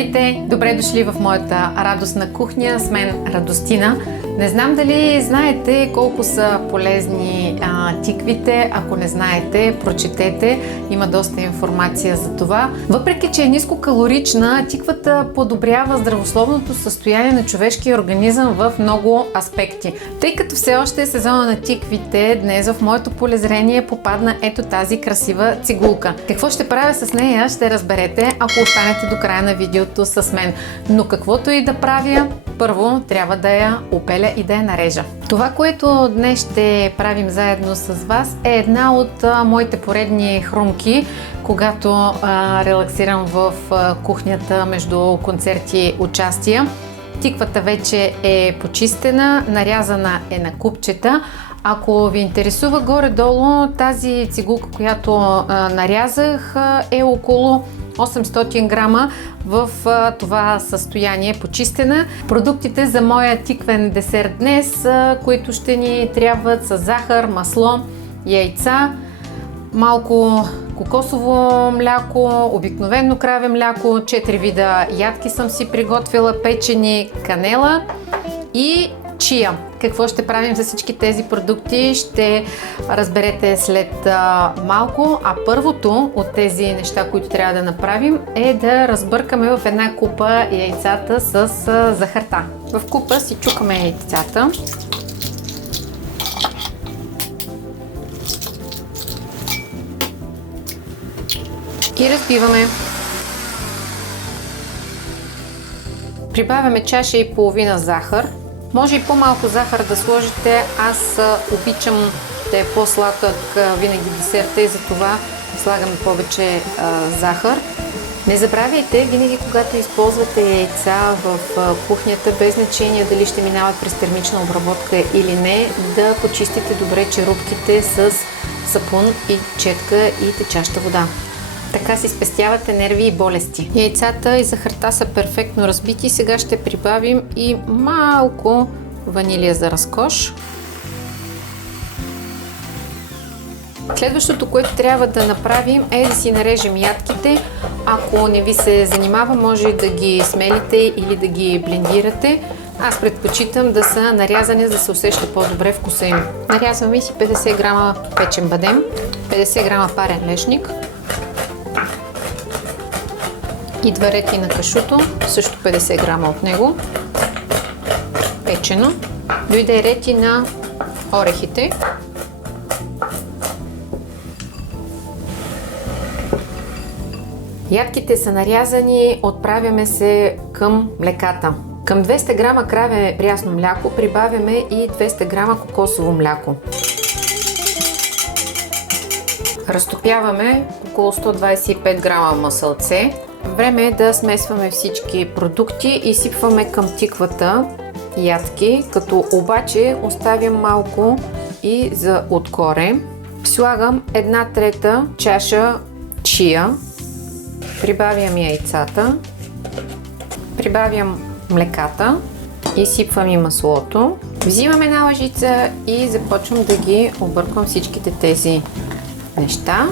Здравейте! Добре дошли в моята радостна кухня. С мен Радостина. Не знам дали знаете колко са полезни тиквите. Ако не знаете, прочетете. Има доста информация за това. Въпреки че е нискокалорична, тиквата подобрява здравословното състояние на човешкия организъм в много аспекти. Тъй като все още е сезона на тиквите, днес в моето полезрение попадна ето тази красива цигулка. Какво ще правя с нея, ще разберете, ако останете до края на видеото с мен. Но каквото и да правя, първо трябва да я опеля и да я нарежа. Това, което днес ще правим заедно с вас, е една от моите поредни хрумки, когато релаксирам в кухнята между концерти и участия. Тиквата вече е почистена, нарязана е на купчета. Ако ви интересува горе-долу, тази цигулка, която нарязах, е около 800 грама в това състояние почистена. Продуктите за моя тиквен десерт днес, които ще ни трябват, са захар, масло, яйца, малко кокосово мляко, обикновено краве мляко, 4 вида ядки съм си приготвила, печени, канела и чия. Какво ще правим за всички тези продукти, ще разберете след малко. А първото от тези неща, които трябва да направим, е да разбъркаме в една купа яйцата с захарта. В купа си чукаме яйцата. И разбиваме. Прибавяме чаша и половина захар. Може и по-малко захар да сложите, аз обичам да е по-сладък винаги десерта и затова слагаме повече захар. Не забравяйте, винаги когато използвате яйца в кухнята, без значение дали ще минават през термична обработка или не, да почистите добре черупките с сапун и четка и течаща вода. Така си спестявате нерви и болести. Яйцата и захарта са перфектно разбити. Сега ще прибавим и малко ванилия за разкош. Следващото, което трябва да направим, е да си нарежем ядките. Ако не ви се занимава, може да ги смелите или да ги блендирате. Аз предпочитам да са нарязани, за да се усеща по-добре вкуса им. Нарязваме си 50 грама печен бадем, 50 грама парен лешник и 2 рети на кашуто, също 50 грама от него, печено. Дойде рети на орехите. Ядките са нарязани, отправяме се към млеката. Към 200 грама краве прясно мляко прибавяме и 200 грама кокосово мляко. Разтопяваме около 125 грама масълце. Време е да смесваме всички продукти и сипваме към тиквата ядки, като обаче оставям малко и за откоре. Слагам 1/3 чаша чия, прибавям яйцата, прибавям млеката и сипвам и маслото. Взимам една лъжица и започвам да ги обърквам всичките тези неща.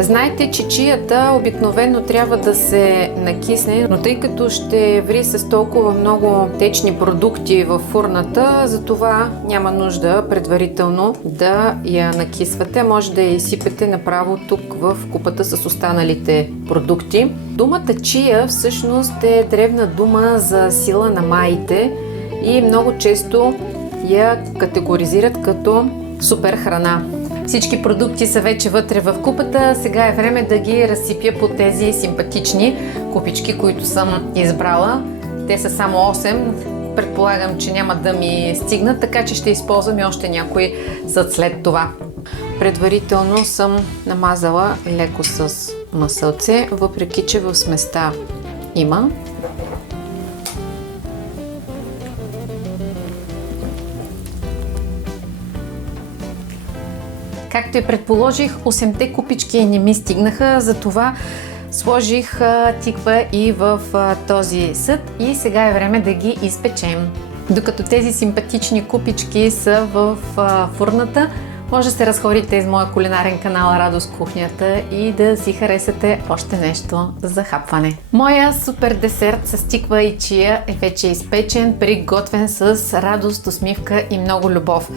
Знаете, че чията обикновено трябва да се накисне, но тъй като ще ври с толкова много течни продукти в фурната, затова няма нужда предварително да я накисвате. Може да я изсипете направо тук в купата с останалите продукти. Думата чия всъщност е древна дума за сила на маите и много често я категоризират като супер храна. Всички продукти са вече вътре в купата, сега е време да ги разсипя по тези симпатични купички, които съм избрала. Те са само 8, предполагам, че няма да ми стигнат, така че ще използвам и още някои за след това. Предварително съм намазала леко с масълце, въпреки че в сместа има. Както и предположих, 8-те купички не ми стигнаха, затова сложих тиква и в този съд и сега е време да ги изпечем. Докато тези симпатични купички са в фурната, Може да се разходите из моя кулинарен канал Радост кухнята и да си харесате още нещо за хапване. Моя супер десерт с тиква и чия е вече изпечен, приготвен с радост, усмивка и много любов.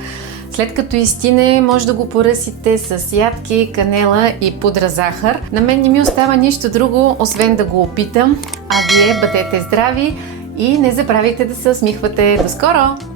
След като изстине, може да го поръсите с ядки, канела и пудра захар. На мен не ми остава нищо друго, освен да го опитам. А вие бъдете здрави и не забравяйте да се усмихвате. До скоро!